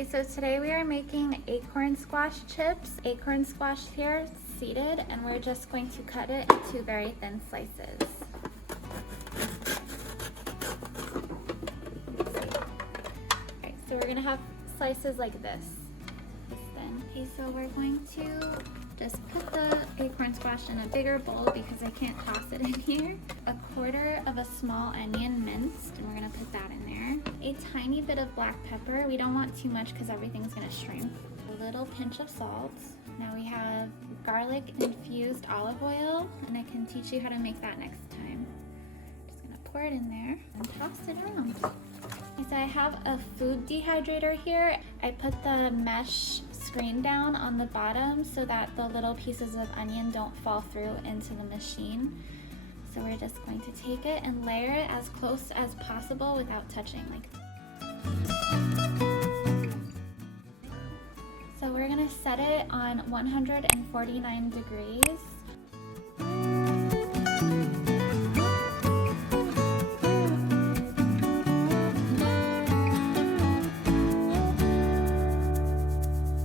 Okay, so today we are making acorn squash chips. Acorn squash here, seeded, and we're just going to cut it into very thin slices. Alright, so we're gonna have slices like this thin. Okay, so we're going to just put the acorn squash in a bigger bowl because I can't toss it in here. A quarter of a small onion minced, and we're gonna put that in there. A tiny bit of black pepper. We don't want too much because everything's gonna shrink. A little pinch of salt. Now we have garlic infused olive oil, and I can teach you how to make that next time. Just gonna pour it in there and toss it around. Okay, so I have a food dehydrator here. I put the mesh screen down on the bottom so that the little pieces of onion don't fall through into the machine. So we're just going to take it and layer it as close as possible without touching. So we're gonna set it on 149 degrees